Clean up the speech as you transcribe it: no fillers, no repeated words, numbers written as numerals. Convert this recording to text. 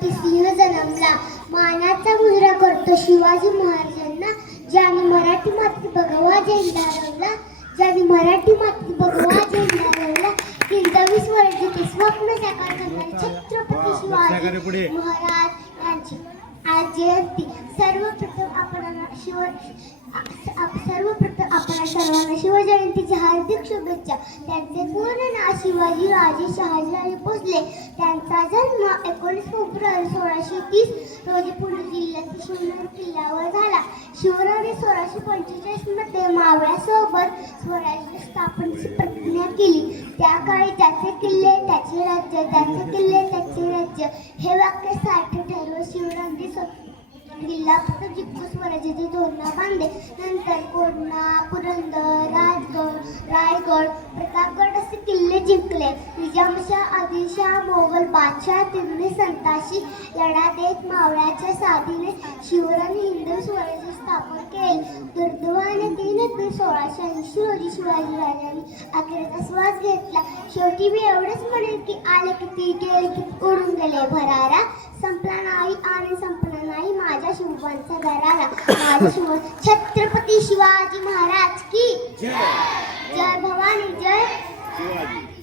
पोटी सिंह जन्मला. मानाचा मुजरा करतो शिवाजी महाराजांना. ज्याने मराठी माती भगवा झेंडा रवला, ज्याने मराठी माती भगवा झेंडा रवला. 23 वर्षाचे स्वप्न साकार करणारे छत्रपती शिवाजी महाराज यांची आज जयंती. सर्वप्रथम आपण सर्वांना शिवजयंतीच्या हार्दिक शुभेच्छा. त्यांचे पूर्ण नाव शिवाजी राजे शहाजीराजे भोसले. त्यांचा जन्म 19 फेब्रुवारी 1630 रोजी पुणे जिल्ह्यातील शिवनेरी किल्ल्यावर झाला. शिवरायांनी 1645 मध्ये मावळ्यासोबत स्वराज्य स्थापनेची प्रतिज्ञा केली. त्या काळी त्याचे किल्ले त्याचे राज्य, त्याचे किल्ले त्याचे राज्य हे वाक्य सार्थ ठरवून शिवरायांनी किल्ला फक्त जिंकून स्वराज्याचे धोरण बांधले. नंतर कोरणा, पुरंदर, रायगड, प्रतापगड असे किल्ले जिंकले. निजामशाह, आदिलशाह, मोगल बादशाह तिन्ही संतांशी लढा देत मावळ्याच्या साथीने शिवरायांनी हिंदू स्वराज्य स्थापन केले. दुर्दैवाने 3 एप्रिल 1680 रोजी शिवाजीराजांनी अखेरचा श्वास घेतला. शेवटी मी एवढेच म्हणेन की आले किती गेले किती उडून गेले भरारा. संपला नाही आणि संपला नाही माझ्या शिवबांचा दरारा. माझ्या शिव छत्रपती शिवाजी महाराज की जय. जय भवानी, जय शिवाजी.